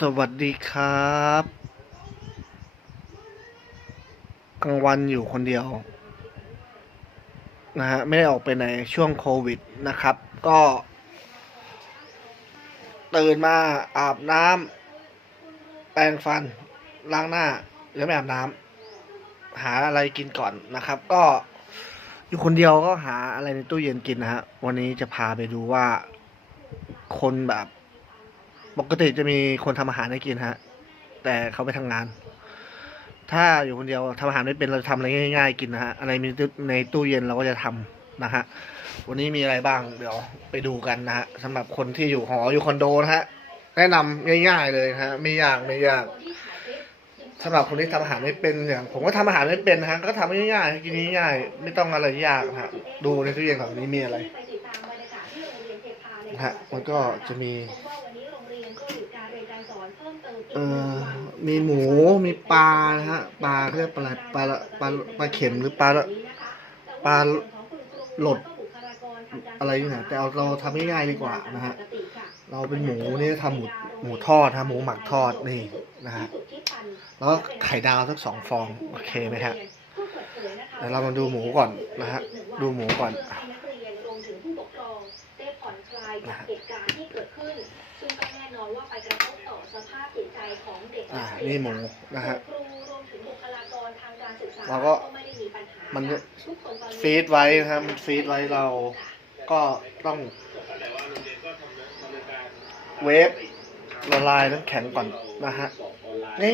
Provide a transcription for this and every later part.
สวัสดีครับกลางวันอยู่คนเดียว นะฮะ ไม่ได้ออกไปไหนช่วงโควิดนะครับ ก็ตื่นมาอาบน้ำแปรงฟัน ล้างหน้าแล้วไม่อาบน้ำหาอะไรกินก่อนนะครับ ก็อยู่คนเดียวก็หาอะไรในตู้เย็นกินนะฮะ วันนี้จะพาไปดูว่าคนแบบ ปกติจะมีคนทำอาหารให้กินฮะ แต่เขาไปทำงาน ถ้าอยู่คนเดียวทำอาหารไม่เป็นเราจะทำอะไรง่ายๆกินนะฮะ อะไรมีในตู้เย็นเราก็จะทำนะฮะ วันนี้มีอะไรบ้างเดี๋ยวไปดูกันนะฮะสำหรับคนที่อยู่หออยู่คอนโดนะฮะ แนะนำง่าย ๆเลยะฮะ ไม่ยากไม่ยากสำหรับคนที่ทำอาหารไม่เป็นอย่างผมก็ทำอาหารไม่เป็นนะฮะ ก็ทำง่ายๆกินง่ายๆไม่ต้องอะไรยากนะฮะ ดูในตู้เย็นก่อนวันนี้มีอะไรนะฮะมันก็จะมี เออมีหมูมีปลานะฮะปลาเขาเรียกปลาอะไรปลาปลาปลาเข็มหรือปลาปลาหลดอะไรนี่นะแต่เอาเราทำง่ายๆดีกว่านะฮะเราเป็นหมูนี่ทำหมูหมูทอดฮะหมูหมักทอดนี่นะฮะแล้วก็ไข่ดาวสักสองฟองโอเคไหมฮะเดี๋ยวเรามาดูหมูก่อนนะฮะดูหมูก่อน นะเหตุการณ์ที่เกิดขึ้น ซึ่งก็แน่นอนว่าไปกระทบต่อสภาพจิตใจของเด็ก อ่า นักเรียนี่หมูนะฮะครูรวมถึงบุคลากรทางการศึกษาเราก็ไม่ได้มีปัญหามันค่ะทุกคนตอนนี้ฟีดไว้นะครับมันฟีดไว้เราก็ต้อง เวฟละลายน้ำแข็งก่อนนะฮะ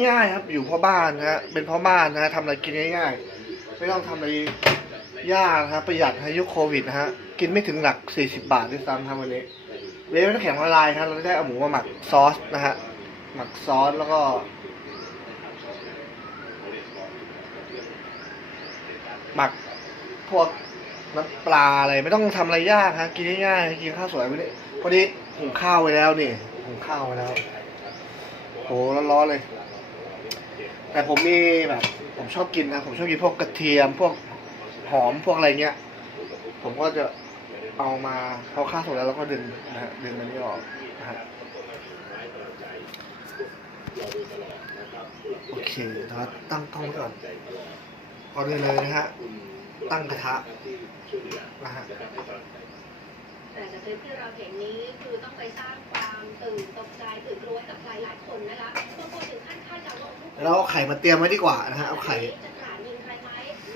ง่ายๆครับอยู่พ่อบ้านนะฮะเป็นพ่อบ้านนะฮะทำอะไรกินง่ายๆ ไม่ต้องทำอะไรยากนะครับประหยัดให้ยุคโควิดนะฮะกินไม่ถึงหลัก 40 บาทด้วยซ้ำทำวันนี้เวฟน้ำแข็งละลายครับเราได้เอาหมูมาหมักซอสนะฮะหมักซอสแล้วก็ หมักพวกน้ำปลาอะไรไม่ต้องทำอะไรยากฮะกินง่ายๆกินข้าวสวยไปนี่พอดีหุงข้าวไว้แล้วนี่หุงข้าวไว้แล้วโหร้อนๆเลย แต่ผมมีแบบ ผมชอบกินนะผมชอบกินพวกกระเทียมพวกหอมพวกอะไรเงี้ย ผมก็จะเอามาพอข้าวสุกแล้วเราก็ดึงนะฮะดึงมันนี้ออกนะฮะโอเคแล้วตั้งกล้องไว้ก่อน ก่อนอื่นเลยนะฮะ ตั้งกระทะนะฮะแต่จากคลิปที่เราเห็นนี้คือต้องไปสร้างความตื่นตกใจตื่นรู้ให้กับใครหลายคนนะคะบางคนถึงขั้นคาดเดาว่าทุกคนแล้วเอาไข่มาเตรียมไว้ดีกว่านะฮะ เอาไข่ จะกราดยิงใครไหม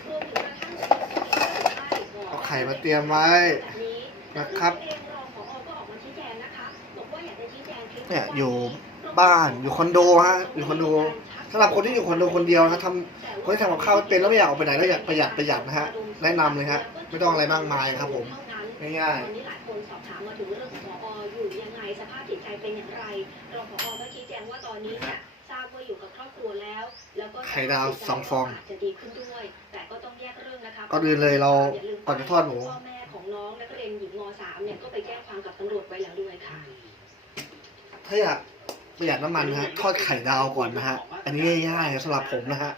รวมถึงกระทั่งจะยิงตัวเองหรือไม่เอาไข่มาเตรียมไว้ แบบนี้นะครับเองรองผอก็ออกมาชี้แจงนะคะบอกว่าอยากจะชี้แจงคลิปเนี่ยอยู่บ้านอยู่คอนโดฮะ อยู่คอนโด สำหรับคนที่อยู่คอนโดคนเดียวนะทำคนที่ทำกับข้าวไม่เป็นแล้วไม่อยากออกไปไหนแล้วอยากประหยัดประหยัดนะฮะแนะนำเลยฮะไม่ต้องอะไรมากมายครับผมง่ายตอนนี้หลายคนสอบถามมาถึงเรื่องของผออยู่ยังไงสภาพจิตใจเป็นอย่างไรรองผอก็ชี้แจงว่าตอนนี้เนี่ยทราบว่าอยู่กับครอบครัวแล้ว แล้วก็ไข่ดาวสองฟองาจจะดีขึ้นด้วย แต่ก็ต้องแยกเรื่องนะคะก่อนอื่นเลยเราก่อนจะทอดหมู พ่อแม่ของน้องนักเรียนหญิงม .3 เนี่ยก็ไปแจ้งความกับตำรวจไว้แล้วด้วยค่ะ ถ้าอยาก ประหยัดน้ำมันนะฮะทอดไข่ดาวก่อนนะฮะอันนี้ง่ายๆสำหรับผมนะฮะ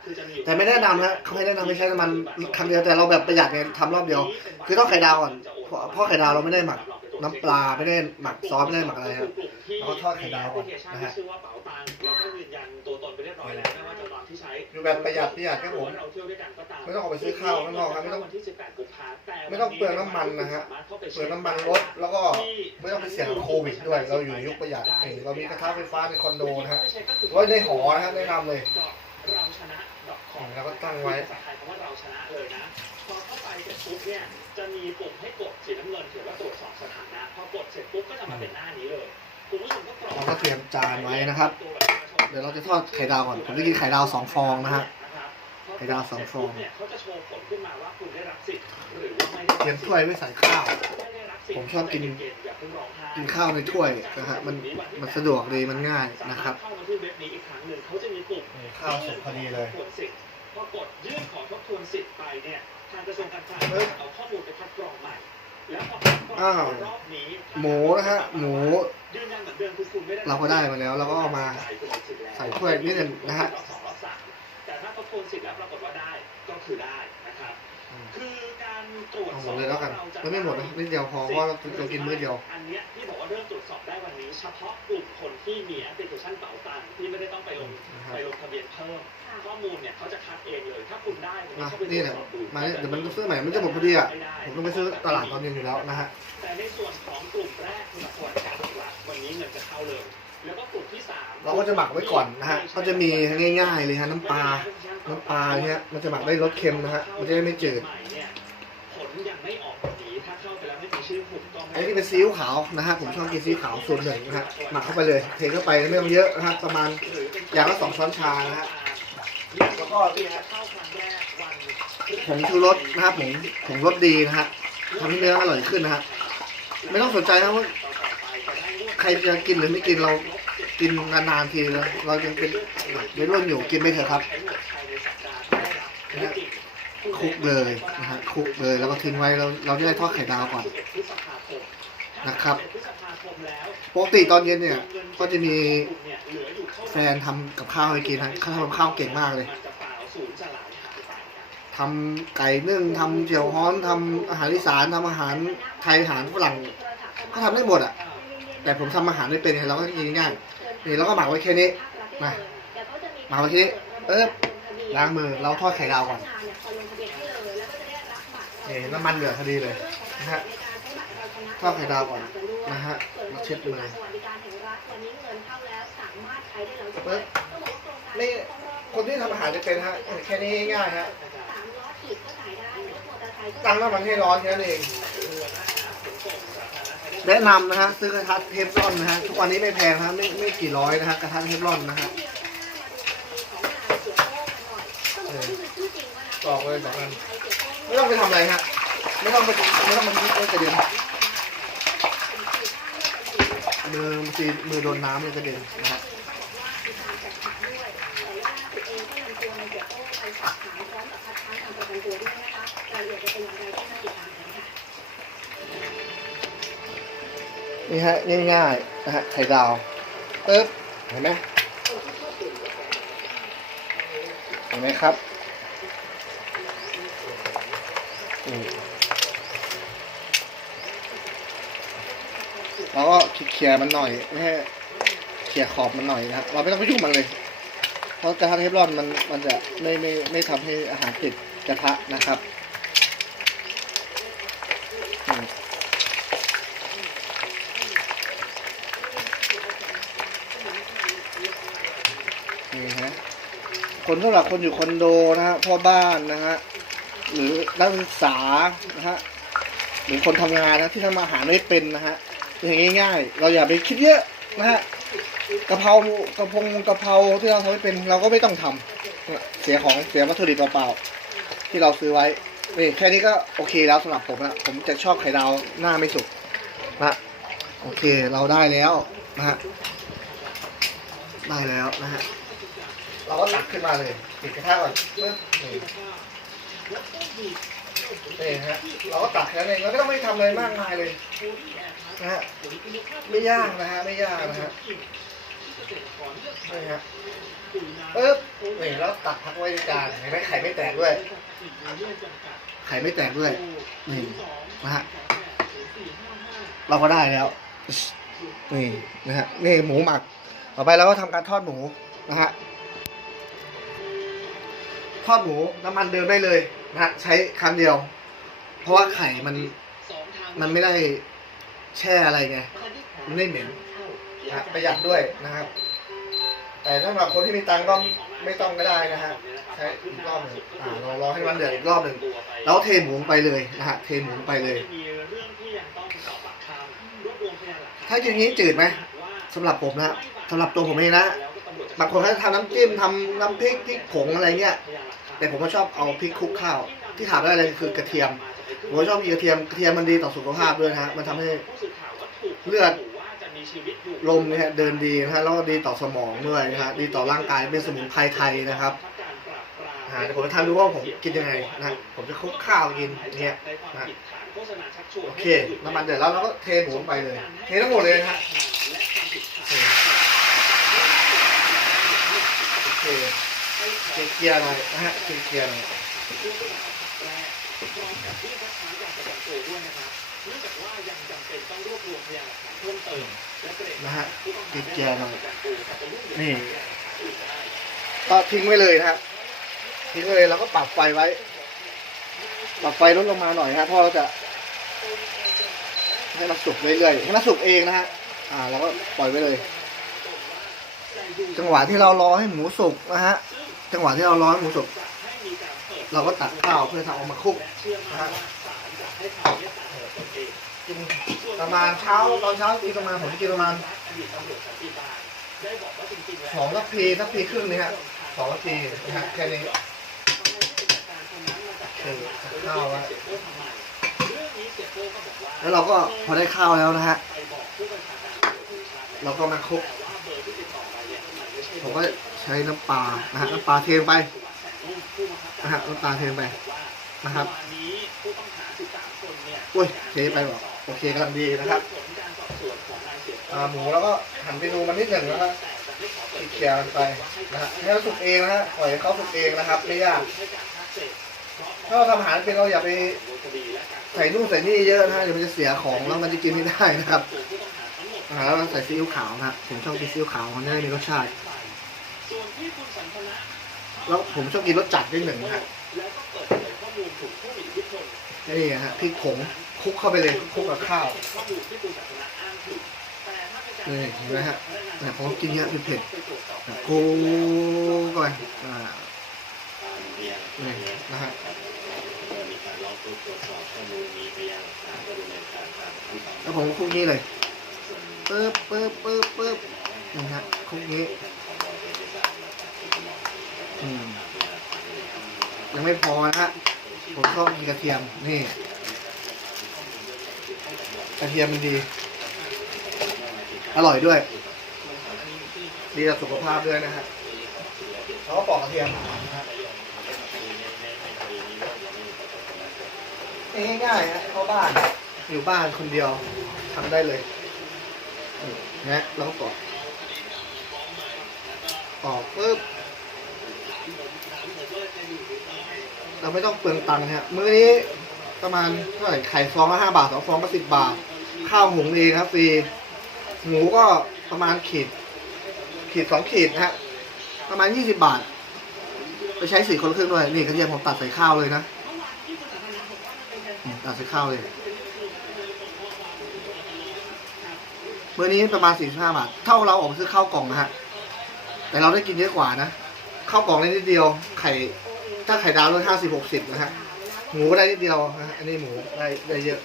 แต่ไม่แนะนำนะเขาไม่แนะนำให้ใช้น้ำมันครั้งเดียวแต่เราแบบประหยัดไงทำรอบเดียว คือต้องไข่ดาวก่อนเพราะเพราะไข่ดาวเราไม่ได้หมัก น้ำปลาไม่ได้หมักซอสไม่ได้หมักอะไรครับแล้วก็ทอดไข่ดาวก่อนนะฮะชื่อว่าเป๋าตังค์แล้วก็ยืนยันตัวตนไปเรียบร้อยแล้วไม่ว่าจะตอนที่ใช้อยู่แบบประหยัดประหยัดครับผมเราเที่ยวด้วยกันก็ตามไม่ต้องออกไปซื้อข้าวข้างนอกครับไม่ต้องวันที่18กุมภาพันธ์แต่ไม่ต้องเปลืองน้ำมันนะฮะเปลืองน้ำมันรถแล้วก็ไม่ต้องไปเสี่ยงกับโควิดด้วย เราอยู่ในยุคประหยัดเองเรามีกระทะไฟฟ้าในคอนโดนะฮะไว้ในหอนะฮะแนะนำเลยเราชนะดอกของแล้วก็ตั้งไว้ ปเสร็จปุ๊บเนี่ยจะมีปุ่มให้กดสีน้ำเงินถือว่าตรวจสอบสถานะพอกดเสร็จปุ๊บก็จะมาเป็นหน้านี้เลยคุณผู้ชมก็กรอกเราก็เตรียมจานไว้นะครับ เดี๋ยวเราจะทอดไข่ดาวก่อนผมจะกินไข่ดาวสองฟองนะฮะ ไข่ดาวสองฟอง เนี่ยเขาจะโชว์ผลขึ้นมาว่าคุณได้รับสิทธิ์หรือว่าไม่ได้เตรียมถ้วยไว้ใส่ข้าว ไม่ได้รับสิทธิ์ผมชอบกินอย่าเพิ่งร้องไห้ กินข้าวในถ้วยนะฮะมันมันสะดวกดีมันง่ายนะครับ เข้ามาที่เว็บนี้อีกครั้งหนึ่งเขาจะมีปุ่มข้าวสุกพอดีเลยทบทวนสิทธิ์พอกดยื่นขอทบทวนสิทธิ์ไปเนี่ยทาง กระทรวงการคลังเฮ้ยเอาข้อมูลไปคัดกรองใหม่ แล้วพอคัดกรองอ้าวรอบนี้หมูนะฮะหมูยืนยันเหมือนเดิมคือคุณไม่ได้เราก็ได้มาแล้วเราก็เอามาใส่ถ้วยนิดหนึ่งนะฮะรอบสองรอบสามแต่ถ้าทบทวนสิทธิ์แล้วปรากฏว่าได้ก็คือได้นะ ครับคือการตรวจเอาหสมอดบเลยแล้วกันมันไม่หมดนะนิดเดียวพอเพราะว่าเราเรากินมื้อเดียว อันเนี้ยที่บอกว่าเริ่มตรวจสอบได้วันนี้ เฉพาะกลุ่มคนที่มีแอปพลิเคชันเป๋าตังค์ที่ไม่ได้ต้องไปลงนะครับไปลงทะเบียนเพิ่มค่ะข้อมูลเนี่ยเขาจะคัดเองเลยถ้าคุณได้คุณอะเข้าไปตรนี่วแหจละสอบดูมาเนี่ยเดี๋ยวมันซื้อใหม่มันจะหมดพอดีอะผมต้องไปซื้อตลาดตอนเย็นอยู่แล้วนะฮะแต่ในส่วนของกลุ่มแรกคุณสวัสดิการหลักวันนี้เงินจะเข้าเลย แล้วก็กลุ่มที่สาม เราก็จะหมักไว้ก่อนนะฮะ ก็จะมีง่ายๆเลยฮะน้ำปลา น้ำปลาเนี่ยมันจะหมักได้รสเค็มนะฮะ มันจะได้ไม่จืดผลยังไม่ออกสีถ้าชอบไปแล้วไม่ต้องชี้ผมไอ้นนี้เป็นซีอิ๊วขาวนะฮะ ผมชอบกินซีอิ๊วขาวส่วนหนึ่งนะฮะ หมักเข้าไปเลย เทเข้าไปไม่ต้องเยอะนะฮะประมาณอย่างละสองช้อนชานะฮะ แล้วก็นี่ฮะเข้าครั้งแรกวันผงชูรสนะครับผงผงรสดีนะฮะทำให้เนื้ออร่อยขึ้นนะฮะ ไม่ต้องสนใจนะว่าใครจะกินหรือไม่กินเรา กินนานๆทีเราเรายังเป็นวัยรุ่นอยู่กินไม่เถอะครับคุกเลยนะฮะคุกเลยแล้วก็ทิ้งไว้เราเราจะได้ทอดไข่ดาวก่อนนะครับปกติตอนเย็นเนี่ย ก็จะมีแฟนทำกับข้าวให้กินนะเขาทำข้าวเก่งมากเลยทำไก่นึ่งทำเจียวฮ้อนทำอาหารอีสานทำอาหารไทยอาหารฝรั่งก็ทำได้หมดอะ แต่ผมทำอาหารไม่เป็นเราก็กินง่าย นี่เราก็หมักไว้แค่นี้มาหมักไว้แค่นี้เอ๊บล้างมือเราทอดไข่ดาวก่อนนี่น้ำมันเดือดพอดีเลยนะฮะทอดไข่ดาวก่อนนะฮะมาเช็ดมือเอ๊บนี่คนที่ทำอาหารจะเป็นฮะแค่นี้ง่ายๆฮะตั้งน้ำมันให้ร้อนแค่นั้นเอง แนะนำนะฮะซื้อกระทะเทฟลอนนะฮะทุกวันนี้ไม่แพงนะฮะไม่ไม่กี่ร้อยนะฮะกระทะเทฟลอนนะฮะบอกเลยสองอันไม่ต้องไปทำอะไรฮะไม่ต้องไปไม่ต้องมันไม่กระเด็นมือซีมือโดนน้ำเลยกระเด็นนะฮะ นี่ฮะง่ายๆนะฮะไข่ดาวปึ๊บเห็นไหมเห็นไหมครับอืมเราก็เคลียร์มันหน่อยไม่ให้เคลียร์ขอบมันหน่อยนะฮะเราไม่ต้องไปยุ่งมันเลย เพราะกระทะเทฟลอนมันมันจะไม่ไม่ไม่ทำให้อาหารติดกระทะนะครับ คนสำหรับคนอยู่คอนโดนะฮะพ่อบ้านนะฮะหรือนักศึกษานะฮะหรือคนทำงานนะที่ทำอาหารไม่เป็นนะฮะอย่างง่าย ๆ เราอย่าไปคิดเยอะนะฮะกะเพรากระพงกะเพราที่เราทำไม่เป็น เราก็ไม่ต้องทำเสียของเสียวัตถุดิบเปล่าๆที่เราซื้อไว้นี่แค่นี้ก็โอเคแล้วสำหรับผมนะผมจะชอบไข่ดาวหน้าไม่สุกนะโอเคเราได้แล้วนะฮะได้แล้วนะฮะ เราก็ตักขึ้นมาเลยปิดกระทะก่อนปึ๊บนี่นี่ฮะเราก็ตักแค่นั้นเองเราไม่ต้องไม่ทำอะไรมากมายเลยนะฮะไม่ยากนะฮะไม่ยากนะฮะนี่ฮะปึ๊บนี่แล้วตักพักไว้ในจานเห็นไหมไข่ไม่แตกด้วย ไข่ไม่แตกด้วยนี่นะฮะเราก็ได้แล้วนี่นะฮะนี่หมูหมักต่อไปเราก็ทำการทอดหมูนะฮะ ทอดหมูน้ำมันเดิมได้เลยนะฮะใช้ครั้งเดียว เพราะว่าไข่มันมันไม่ได้แช่อะไรไงมันไม่เหม็นนะประหยัดด้วยนะครับ แต่ถ้าสำหรับคนที่มีตังก็ไม่ต้องก็ได้นะฮะใช้อีกรอบหนึ่งอ่าเรารอให้มันเดือดอีกรอบหนึ่งแล้วเทหมูไปเลยนะฮะเทหมูไปเลย ถ้าอย่างนี้จืดไหมสำหรับผมนะสำหรับตัวผมเองนะ บางคนเขาจะทำน้ำจิ้มทำน้ำพริกพริกผงอะไรเงี้ย แต่ผมก็ชอบเอาพริกคลุกข้าว ที่ถามได้เลยคือกระเทียมผมชอบกินกระเทียมกระเทียมมันดีต่อสุขภาพด้วยนะฮะมันทำให้เลือดลมเนี่ยฮะเดินดีนะฮะแล้วก็ดีต่อสมองด้วยนะฮะดีต่อร่างกายเป็นสมุนไพรไทยนะครับอ่าเดี๋ยวผมจะทำดูว่าผมกินยังไงนะผมจะคลุกข้าวกินเงี้ยนะฮะโอเคน้ำมันเดือดแล้วเราก็เทหมูลงไปเลย เททั้งหมดเลยนะฮะโอ เคเคียร์หน่อยนะฮะเคลียร์หน่อยนะกันตัวด้วยนะเกว่ายังจำเป็นต้องรวบรวมพยานหลักฐานเพิ่มเติมและเกรงนะฮะผู้องหน่อยนี่ก็ทิ้งไว้เลยนะฮะทิ้งไว้เลยแล้วก็ปรับไฟไว้ ปรับไฟลดลงมาหน่อยฮะเพราะเราจะให้มันสุกเรื่อยๆให้มันสุกเองนะฮะอ่าเราก็ปล่อยไว้เลย จังหวะที่เรารอให้หมูสุกนะฮะ จังหวะที่เรารอให้หมูสุก เราก็ตักข้าวเพื่อทำเอามาคลุกและเชื่อมั่นะความเมตตาต่อตนเองกินประมาณเช้าตอนเช้ากินประมาณผมจะกินประมาณอดีตตำรวจสันติบาลได้บอกว่าจริงๆแล้วสองทัพพีทัพพีครึ่งนี่ฮะสองทัพพีนะฮะแค่นี้คือข้าวแล้วแล้วเราก็พอได้ข้าวแล้วนะฮะเราก็มาคลุก ผมก็ใช้น้ำปลานะฮะน้ำปลาเทลงไปนะฮะน้ำปลาเทลงไปนะครับอุ้ยเทไปบอกโอเคกำลังดีนะครับหมูแล้วก็หั่นไปดูมันนิดหนึ่งแล้วก็ติดเคียร์มันไปนะฮะให้เขาสุกเองนะฮะปล่อยเขาสุกเองนะครับไม่ยากถ้าเราทำอาหารเป็นเราอย่าไปใส่นู่นใส่นี่เยอะนะฮะเดี๋ยวมันจะเสียของแล้วมันจะกินไม่ได้นะครับอ่าแล้วใส่ซีอิ๊วขาวนะฮะผมชอบกินซีอิ๊วขาวมันจะได้มีรสชาติ แล้วผมชอบกินรสจัดนิดหนึ่งนะฮะนี่ฮะพริกผงคลุกเข้าไปเลยคลุกกับข้าวนี่เห็นไหมฮะเนี่ยผมกินเนี้ยเผ็ดๆแบบโก้ก่อนอ่านี่นะฮะแล้วผมคลุกนี้เลยปึ๊บปึ๊บปึ๊บปึ๊บนี่ฮะคลุกนี้ อืมยังไม่พอนะฮะ ผมชอบกินกระเทียม นี่ กระเทียมมันดี อร่อยด้วย ดีต่อสุขภาพด้วยนะฮะเขาปอกกระเทียมง่ายๆฮะเข้าบ้าน อยู่บ้านคนเดียวทำได้เลยนี่นะแล้วก็ปอกปอกปุ๊บ เราไม่ต้องเปลืองตังค์ฮะมื้อนี้ประมาณเท่าไหร่ไข่ฟองละห้าบาทสองฟองก็สิบบาท ข้าวหุงเองครับฟรีหมูก็ประมาณขีด ขีดสองขีดนะฮะ ประมาณยี่สิบบาท ไปใช้สี่คนครึ่งด้วยนี่กระเทียมผมตัดใส่ข้าวเลยนะตัดใส่ข้าวเลยเมื้อนี้ประมาณสี่สิบห้าบาท เท่าเราออกซื้อข้าวกล่องนะฮะ แต่เราได้กินเยอะกว่านะข้าวกล่องได้นิดเดียวไข่ ถ้าไข่ดาวร้อยห้าสิบหกสิบนะฮะหมูก็ได้นิดเดียวนะฮะอันนี้หมูได้ได้เยอะ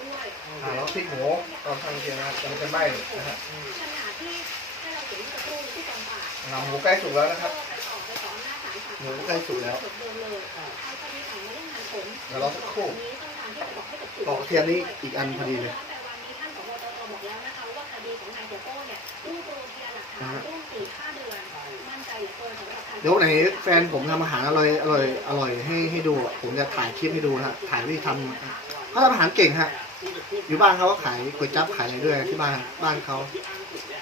อ่าแล้วพริกหมูตอนทำเทียมนะฮะมันจะไหม้นะฮะขนาดที่ให้เราเห็นเมื่อสักครู่ที่กองปราบอ่าหมูใกล้สุกแล้วนะครับไปออกไปต่อหน้าศาลศาลหมูใกล้สุกแล้วเดิมเลยใครจะมีแต่ไม่ได้งานผมเดี๋ยวรอสักครู่นี้ต้องการที่จะบอกให้กับสื่อปอกกระเทียมนี่อีกอันพอดีเลยแต่วันนี้ท่านผบตรบอกแล้วนะคะ เดี๋ยวไหนแฟนผมทำอาหารอร่อยอร่อยอร่อยให้ให้ดูอะผมจะถ่ายคลิปให้ดูนะฮะถ่ายวิธีทำเขาทำอาหารเก่งฮะ อยู่บ้านเขาก็ขายก๋วยจั๊บขายอะไรด้วยที่บ้านบ้านเขา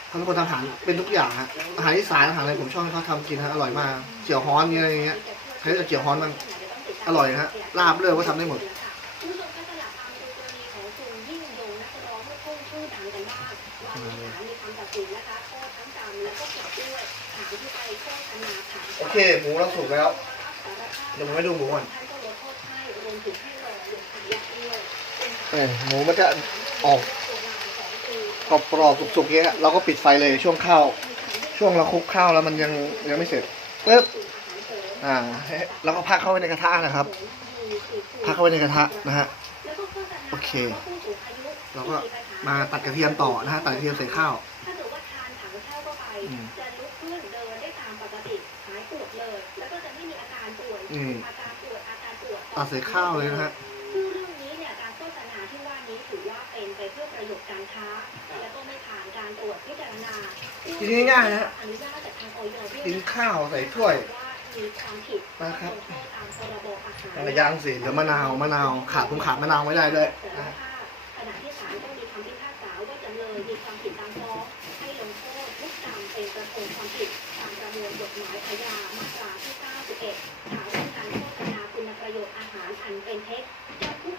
เขาเป็นคนทำอาหารเป็นทุกอย่างฮะอาหารอีสานอาหารอะไรผมชอบให้เขาทำกินฮะอร่อยมากเจียวฮ้อนอะไรอย่างเงี้ยใช้แต่เจียวฮ้อนมันอร่อยฮะลาบเลือดก็ทำได้หมด เค หมูเราสุกแล้ว เดี๋ยวผมให้ดูหมูก่อนท่านก็ลดโทษให้รวมถึงให้รอลงอายัดด้วยเป็นเออหมูมันจะออกตัวงานของคือกรอบๆสุกๆเงี้ยเราก็ปิดไฟเลยช่วงข้าวช่วงเราคลุกข้าวแล้วมันยังยังไม่เสร็จปึ๊บอ่าแล้วก็พักเข้าไว้ในกระทะนะครับ พักเข้าไว้ในกระทะนะฮะโอเคเราก็มาตัดกระเทียมต่อนะฮะตัดกระเทียมใส่ข้าว การป่วยอืมอาการปวดอาการปวดตัดใส่ข้าวเลยนะฮะซึ่งเรื่องนี้เนี่ยการโฆษณาที่ว่านี้ถือว่าเป็นไปเพื่อประโยชน์การค้า และก็ไม่ผ่านการตรวจพิจารณากินง่ายๆนะฮะอนุญาตจากทางออยด้วยกินข้าวใส่ถ้วยว่ามีความผิดนะครับลงโทษตามพรบอาหารอะไรย่างสิเดี๋ยวมะนาวมะนาวขาดผมขาดมะนาวไม่ได้ด้วยนะฮะขณะที่ศาลต้องมีคำพิพากษาว่าจำเลยมีความผิดตามฟ้องให้ลงโทษทุกกรรมเป็นกระทงความผิด ตามประมวลกฎหมายอาญามาตราที่ 91 ฐานร่วมกันโฆษณาคุณประโยชน์อาหารอันเป็นเท็จจำคุก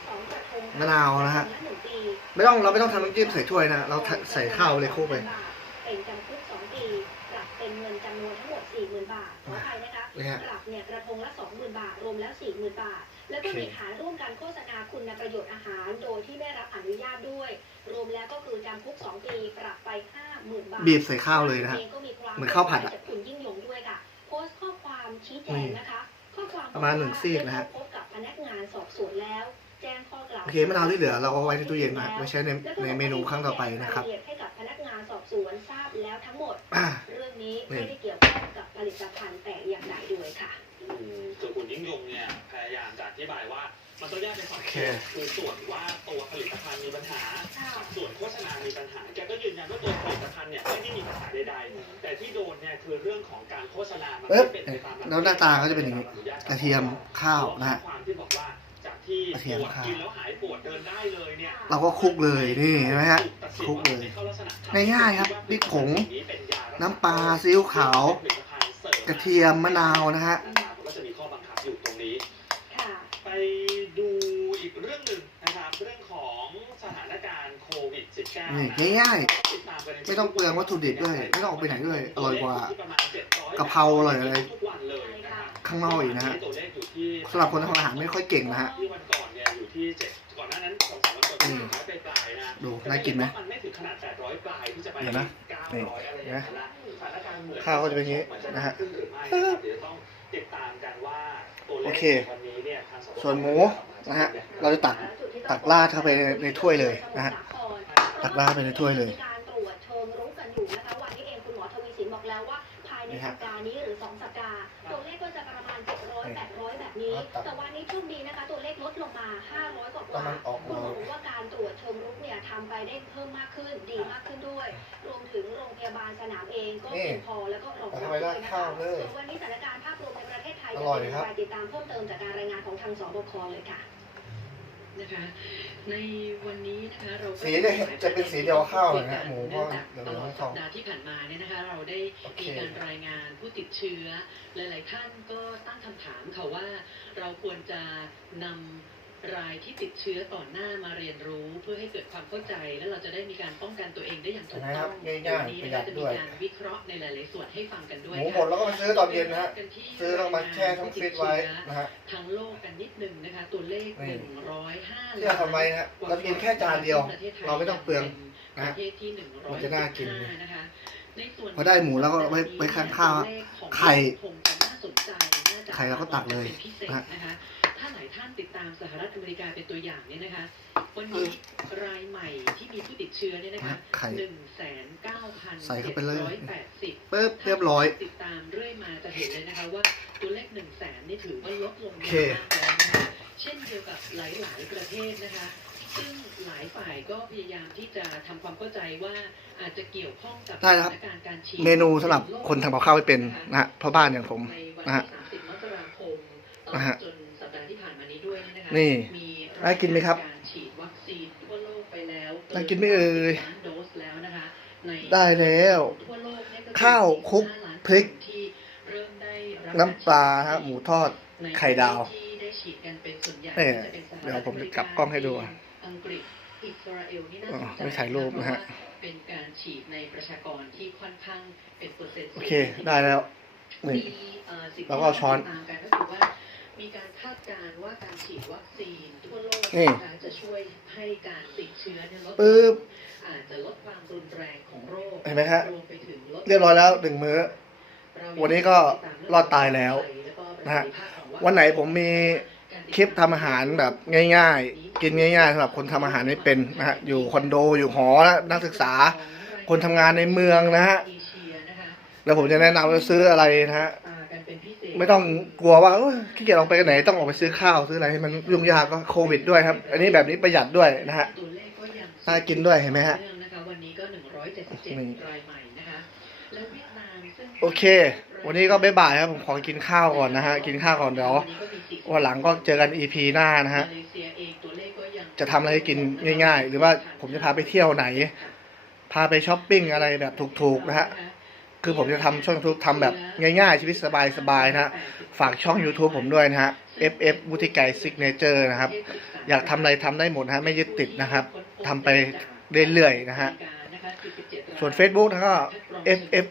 มะนาวนะฮะ หนึ่งปีไม่ต้องเราไม่ต้องทำน้ำจิ้มใส่ถ้วยนะ เราใส่ข้าวเลยคลุกไป เป็นจำคุกสองปีปรับเป็นเงินจำนวนทั้งหมดสี่หมื่นบาทขออภัยนะคะนี่ฮะปรับเนี่ยกระทงละสองหมื่นบาท รวมแล้วสี่หมื่นบาท แล้วก็โอเคมีฐานร่วมการโฆษณาคุณประโยชน์อาหาร โดยที่ไม่รับอนุญาตด้วย รวมแล้วก็คือจำคุกสองปีปรับไปห้าหมื่นบาทบีบใส่ข้าวเลยนะฮะองก็มีความเหมือนข้าวผัดอะจากคุณยิ่งยงด้วยค่ะโพสต์ข้อความชี้แจงนะคะข้อความประมาณหนึ่งซีกนะฮะได้เข้าพบกับพนักงานสอบสวนแล้วแจ้งข้อกล่าวโอเคมะนาวที่เหลือเราเอาไว้ในตู้เย็นนะไว้ใช้ในในเมนูครั้งต่อไปนะครับายลเอียดให้กับพนักงานสอบสวนทราบแล้วทั้งหมดอ่าเรื่องนี้นี่ไม่ได้เกี่ยวข้องกับผลิตภัณฑ์แต่อย่างใดด้วยค่ะ อืมคือคุณยิ่งยงเนี่ยพยายามจะอธิบายว่า มันต้องแยกเป็นสองโอเคส่วนคือส่วนว่าตัวผลิตภัณฑ์มีปัญหาค่ะกับส่วนโฆษณามีปัญหาแกก็ยืนยันว่าตัวผลิตภัณฑ์เนี่ยไม่ได้มีปัญหาใดๆแต่ที่โดนเนี่ยคือเรื่องของการโฆษณามันเอ๊ะไม่เป็นไปตามแล้วหน้าตาก็จะเป็นอย่างนี้กระเทียมข้าวนะฮะความที่บอกว่าจากที่กระเทียมปวดข้าวกินแล้วหายปวดเดินได้เลยเนี่ยเราก็คลุกเลยนี่เห็นไหมฮะคลุกเลยง่ายๆครับพริกผงน้ำปลาซีอิ๊วขาว กระเทียมมะนาวนะฮะ ก็จะมีข้อบังคับอยู่ตรงนี้ ค่ะ ไปดูอีกเรื่องหนึ่งนะครับ เรื่องของสถานการณ์โควิด -19 นี่ง่ายๆไม่ต้องเปลืองวัตถุดิบด้วย ไม่ต้องออกไปไหนด้วยอร่อยกว่ากะเพราอร่อยอะไรทุกวันเลยนะครับข้างนอกอีกนะฮะตัวเลขอยู่ที่สำหรับคนทำอาหารไม่ค่อยเก่งนะฮะที่วันก่อนเนี่ยอยู่ที่เจ็ดก่อนหน้านั้นสองสามวันก่อนอืมร้อยปลายๆนะดูน่ากินไหมมันไม่ถึงขนาดแปดร้อยปลายที่จะไปเห็นไหมเก้านี่ร้อยอะไรอย่างเห็นไหมเงี้ยละสถานการณ์เหมือนข้าวก็จะเป็นอย่างนี้นะฮะขึ้นหรือไม่นะครับเดี๋ยวต้องติดตามกันว่าตัวเลโอขเควันนี้เนี่ยทางสบคส่วนหมูนะฮะ เราจะตักตักราดเข้าไปในในถ้วยเลยนะฮะ ตักราดไปในถ้วยเลยมีการตรวจเชิงรุกกันอยู่นะคะวันนี้เองคุณหมอทวีสินบอกแล้วว่า ภายในนี่สัฮะปดาห์นี้หรือสองสัปดาห์ ตัวเลขก็จะประมาณ 700 800 แบบนี้ครับแต่วันนี้โชคดีนะคะ ตัวเลขลดลงมา 500 กว่าแล้วมันออกคุณมาหมอบอกว่าการตรวจเชิงรุกเนี่ยทำไปได้เพิ่มมากขึ้นดีมากขึ้นด้วย รวมถึงโรงพยาบาลสนามเองก็เพียงพอแล้วก็รองรับเอาไว้ด้ราวยดนะข้าคะวเลยส่วนวันนี้สถานการณ์ภาพรวมในประเทศไทยอจะร่อยเป็นครับอย่างไรติดตามเพิ่มเติมจากการรายงานของทางสบคเลยค่ะ นะคะในวันนี้นะคะเราก็สีเนี่ยจะเป็นสีเดียวกับข้าวเลยนะหมูก็เนื่องจากเหลืตองลอดๆทสัอปงดาห์ที่ผ่านมาเนี่ยนะคะ เราได้โอเคมีการรายงานผู้ติดเชื้อ หลาย ๆ ท่านก็ตั้งคำถามค่ะว่าเราควรจะนำ รายที่ติดเชื้อต่อหน้ามาเรียนรู้เพื่อให้เกิดความเข้าใจ และเราจะได้มีการป้องกันตัวเองได้อย่างถูกต้องเห็นไหมครับง่ายๆวันนี้ประหยันะคะดจะด้มีวยการวิเคราะห์ในหลายๆส่วนให้ฟังกันด้วยหมูหมค่ะดแล้วก็มาซื้อตอนเย็นนะฮะซื้อแล้วมาแช่ทั้งฟรีซไว้นะฮะทั้งโลกกันนิดนึงนะคะ ตัวเลขนี่หนึ่งร้อยห้าที่เราทำไว้นะฮะเรากินแค่จานเดียว เราไม่ต้องเปลืองนะปฮะระเทศที่หนึ่งร้อมัยนจะน่ากินนะคะในส่วนพอได้หมูแล้วก็ไว้ไว้ข้างข้าวไข่คงจะน่าสนใจน่าจะไข่เราก็ตักเลยป็นพิเศษนะฮะนะคะถ้า หลายท่านติดตามสหรัฐอเมริกาเป็นตัวอย่างเนี่ยนะคะ วันนี้รายใหม่ที่มีผู้ติดเชื้อเนี่ยนะนะคะไข่หนึ่งแสนเก้าพันใส่เข้าไปเลยร้อยแปดสิบปึ๊บเรียบร้อย ติดตามเรื่อยมาจะเห็นเลยนะคะว่าตัวเลขหนึ่งแสนนี่ถือว่าลดลงโอเคมากแล้วนะคะเช่นเดียวกับหลาย ๆ ประเทศนะคะ ซึ่งหลายฝ่ายก็พยายามที่จะทำความเข้าใจว่าอาจจะเกี่ยวข้องกับได้ครับสถานการณ์การฉีดเมนูสำหรับคนทำกับข้าวไม่เป็นนะฮะพ่อบ้านอย่างผมในวันนะฮะที่30มกราคมตลอนะดฮะจ นสัปดาห์ที่ผ่านมานี้ด้วยเยนะคะนี่มีน่ากินไหมครับการฉีดวัคซีนทั่วโลกไปแล้วน่ากินไหมเอ่ยล้านโดสแล้วนะคะในได้แล้วทั่วโลกเนี่ยก็อข้าวคลุก45ล้านพริกที่เริ่มได้รับน้ำปลาฮะหมูทอดในไข่ดาวที่ได้ฉีดกันเป็นส่วนใหญ่เนี่ยก็จะเป็นสหเดี๋ยวรัฐผมอจะเริกลับกล้องให้ดูอะอังกฤษอิสราเอลนี่น่าอ๋อสนใจไม่ถ่ายรูปนะฮะเพราว่าเป็นการฉีดในประชากรที่ค่อนข้างเป็นเปอร์เซ็นต์โอสูงเคได้แล้วนี่มีเอ่อสิ่งแล้วก็เอาช้อน นี่นะคะจะช่วยให้การติดเชื้อเนี่ยลดลงปึ๊บอาจจะลดความรุนแรงของโรคเห็นไหมฮะรวมไปถึงลดเรียบร้อยแล้วหนึ่งมื้อ วันนี้ก็รอดตายแล้วนะฮะวันไหนผมมีคลิปทำอาหารแบบง่าย ๆ กินง่ายๆสำหรับคนทำอาหารไม่เป็นนะฮะอยู่คอนโดอยู่หอนะนักศึกษา คนทำงานในเมืองนะฮะแล้วผมจะแนะนำว่าซื้ออะไรนะฮะ ไม่ต้องกลัวว่าเอ้ยขี้เกียจออกไปกันไหนต้องออกไปซื้อข้าวซื้ออะไรให้มันยุ่งยากก็โควิดด้วยครับ อันนี้แบบนี้ประหยัดด้วยนะฮะน่ากินด้วยเห็นไหมฮะนะคะวันนี้ก็ 177นี่รายใหม่นะคะแล้วเวียดนามซึ่งโอเค วันนี้ก็บ๊ายบายครับ ผมขอกินข้าวก่อนนะฮะ กินข้าวก่อนเดี๋ยววันนี้ก็มีสิบวันหลังก็เจอกัน EP หน้านะฮะ มาเลเซียเองตัวเลขก็ยังจะทำอะไรให้กินง่าย ๆ หรือว่าผมจะพาไปเที่ยวไหน พาไปช้อปปิ้งอะไรแบบถูกๆนะฮะคื คือผมจะทำช่อง YouTube ทำแบบง่ายๆ ชีวิตสบายๆนะฮะฝากช่อง YouTube ผมด้วยนะฮะ FF บุติไก่ซิกเนเจอร์นะครับ อยากทำอะไรทำได้หมดฮะไม่ยึดติดนะครับทำไปเรื่อยๆนะฮะส่วน Facebook นะก็ F F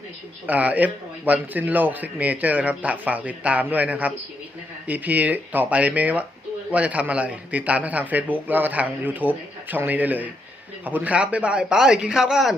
อ่า F วันสิ้นโลกซิกเนเจอร์ครับฝากติดตามด้วยนะครับ EP ต่อไปไม่ว่าว่าจะทำอะไร ติดตามได้ทาง Facebook แล้วก็ทาง YouTube ช่องนี้ได้เลย ขอบคุณครับ บ๊ายบาย ไป กินข้าวกัน